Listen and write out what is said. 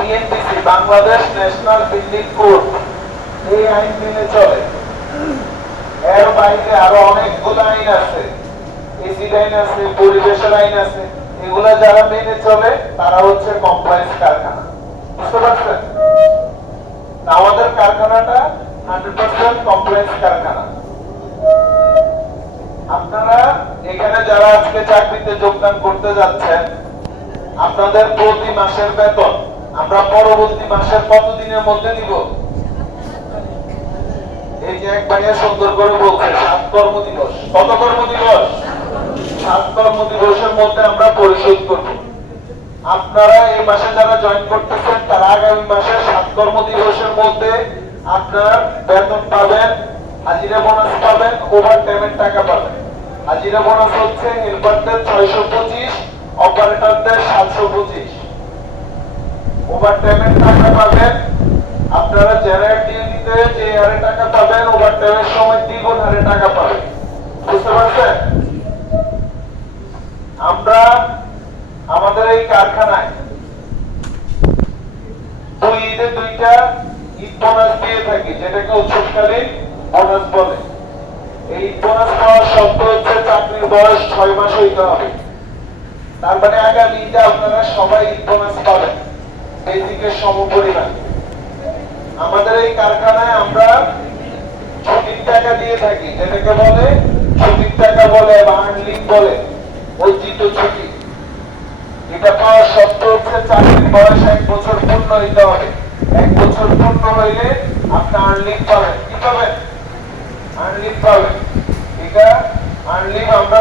BNPC Bangladesh national building code এই আইন মেনে চলে। এর বাইরে আরো অনেকগুলো আইন আছে, এসিড আইন আছে, পরিবেশের আইন আছে। এগুলা যারা মেনে চলে তারা হচ্ছে কমপ্লায়েন্স কারখানা। বুঝতে পারছেন? আমাদের কারখানাটা 100% কমপ্লায়েন্স কারখানা। আপনারা এখানে যারা আজকে চাকরিতে যোগদান করতে যাচ্ছেন, আপনাদের প্রতি মাসের বেতন আমরা পরবর্তী মাসের কত দিনের মধ্যে দিব? এই যে এক ভাইয়া সুন্দর করে বলছে 7 কর্মদিবস। কত কর্মদিবস? 7 কর্মদিবসের মধ্যে আমরা পরিশোধ করব। আপনারা এই মাসে যারা জয়েন করতেছেন তারা আগামী মাসে 7 কর্মদিবসের মধ্যে আপনার বেতন পাবেন, হাজিরা বোনাস পাবেন, ওভারটাইমের টাকা পাবেন। হাজিরা বোনাস হচ্ছে হেল্পারদের 625, অপারেটরদের 725। ওভারটাইমের টাকা পাবেন, আপনারা জেনারেল ডিউটিতে যে হারে টাকা পাবেন ওভারটাইমের সময় দ্বিগুণ হারে টাকা পাবেন। বুঝতে পারছেন? আমরা আমাদের এই কারখানায় দুই ঈদে 2টা ঈদ বোনাস দিয়ে থাকি, যেটাকে উৎসবকালীন বোনাস বলে। এই বোনাস পাওয়ার শর্ত হচ্ছে চাকরির বয়স 6 মাস হইতে হবে। তার মানে আগামী ঈদে আপনারা সবাই ঈদ বোনাস পাবেন, বেসিকের সমপরিমাণ। আমাদের এই কারখানায় আমরা ছুটির টাকা দিয়ে থাকি, যেটাকে বলে ছুটির টাকা বলে বা আর্নলিং বলে, অর্জিত ছুটি। এটা পাওয়ার শর্ত হচ্ছে চাকরির বয়স 1 বছর পূর্ণ হইতে হবে। 1 বছর পূর্ণ হইলে আপনি আর্নলিং পাবেন। কি পাবেন? আর্নলিং পাবেন। এটা আর্নলিং আমরা